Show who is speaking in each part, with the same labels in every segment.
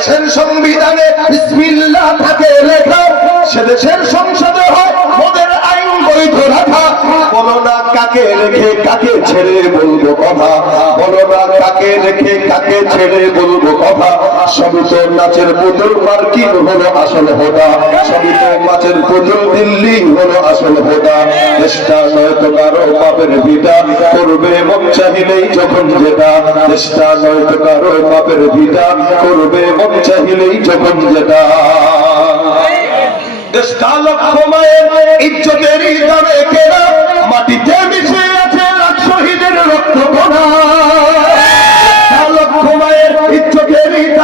Speaker 1: দেশের সংবিধানে বিসমিল্লাহ থাকে লেখা। সে দেশের সংসদে হয় মোদের আইন বৈধ রাখা বলো না কাকে রেখে কাকে ছেড়ে বলব কথা? বলো না কাকে রেখে কাকে ছেড়ে বলব কথা? সবই নাচের পুতুল, মার্কিন হলো আসল হোদা সবই নাচের পুতুল, দিল্লি হলো আসল হোদা নয় তো কারও বাপের ভিটা করবে মন চাহিলেই যখন যেটা চেষ্টা নয় তো কারও বাপের ভিটা করবে মন চাহিলেই যখন যেটা দেশটা লক্ষ মায়ের ইজ্জতেরই দামে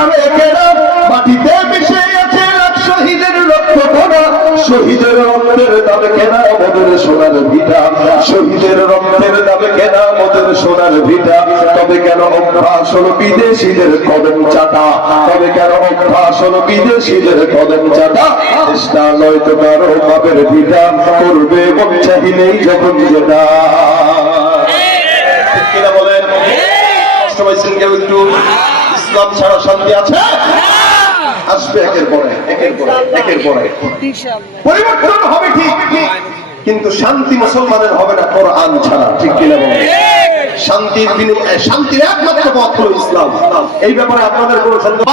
Speaker 1: ইজ্জতেরই দামে মাটিতে মিশে আছে লাখ শহীদের রক্ত কণা শহীদের রক্তের দামে কেনা, মোদের সোনার ভিটা। শহীদের রক্তের দামে কেনা, মোদের সোনার ভিটা। তবে কেন অভ্যাস হলো বিদেশিদের কদম চাটা তবে কেন অভ্যাস হলো বিদেশিদের কদম চাটা চেষ্টা নয় তো কারও বাপের ভিটা। করবে মন চাহিলেই যখন যেটা। বলেন? কষ্ট পাইছেন কেউ একটু। ইসলাম ছাড়া শান্তি আছে? আসবে একের পরে একের পরে একের পরে। পরিবর্তন হবে ঠিক কিন্তু শান্তি মুসলমানের হবে না কোরআন ছাড়া ঠিক কিনা বলেন শান্তির শান্তির একমাত্র পথ হলো ইসলাম। এই ব্যাপারে আপনাদের কোনো সন্দেহ?